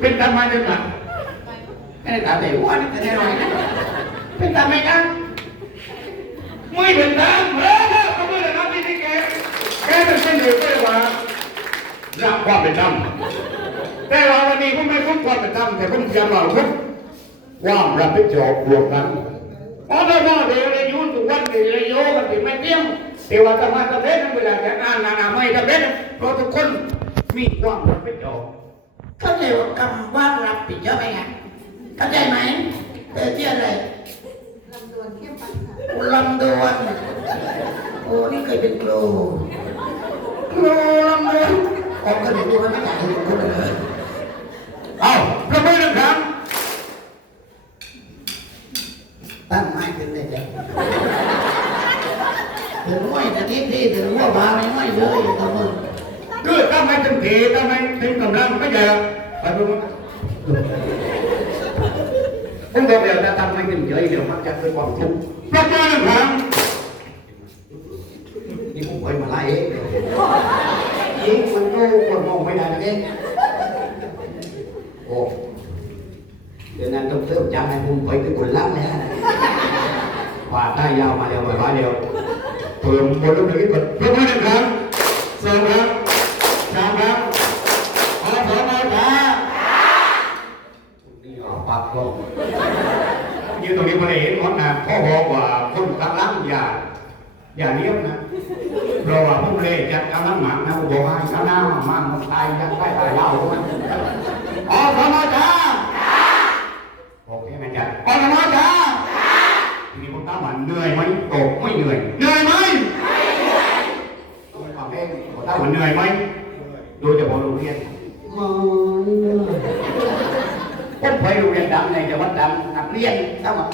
เป็นทำไมเป็นหลักไม่ได้ตาแต่หัวนี่แต่แน่นเป็นทำไมกันไม่เป็นทำเออเขาไม่ได้ทำที่นี่แกแกเป็นเส้นเดียวกันว่ารักความเป็นธรรมแต่ว่าวันนี้ผมไม่คุ้มความเป็นธรรมแต่ผมจะมาครับความรับผิดชอบรวมกันเพราะถ้าว่าเดี๋ยวเลยยุ่งทุกวันเดี๋ยวเลยโยกันถึงไม่เที่ยงแต่ว่าธรรมะตะเพ็นเวลาจะอ่านนานาไม่ตะเพ็นเพราะทุกคนมีความรับผิดชอบ เข้าใจว่าคำว่ารับผิดชอบไหมไงเข้าใจไหมเออที่อะไรลำดวนเข้มปัญหาอุลำดวนโอ้นี่เคยเป็นครูครูลำดวนออกกันดูมันไม่อยากให้คนเลยเอาประเมินหนึ่งครั้งตั้งไม้ขึ้นเลยจ้ะถึงไม่แต่นิดที่ถึงว่าบาไม่ไม่เลยครับมึงคือถ้าไม่ถึงทีถ้าไม่ถึงกำลังไม่ใช่ไปดูมันผมบอกแล้วถ้าทำไม่ถึงเฉยเดี๋ยวมันจะเป็นความทุกข์ประเมินหนึ่งครั้งนี่ผมไมาไล่เองเลยยิงมันก็คนมองไม่ได้นะเองโอ้เดี๋ยวนั้นต้องเติมจำให้ผมไปถึงคนลังเลยฮะว่าได้ กลงยืนตรงนี้มาเลยเห็นหมดนะพ่อบอกว่าคนกำลังอย่าอย่าเลี้ยงนะเพราะว่าพวกเล่จัดกำลังหมักนะบอกให้ข้างหน้ามันมันตายยังไม่ตายเล่าด้วยขอสองมาจ้าโอเคไหมจ๊ะขอองมาจ้าทีนี้ผมถามว่าเหนื่อยไหมตกไม่เหนื่อย เหนื่อยไหมไม่เหนื่อยต้องไปฟังเพลงผมถามว่าเหนื่อยไหมโดยเฉพาะโรงเรียนมัน ผมไปโรงเรียนดังในจังหวัดดังนักเรียนเข้ามา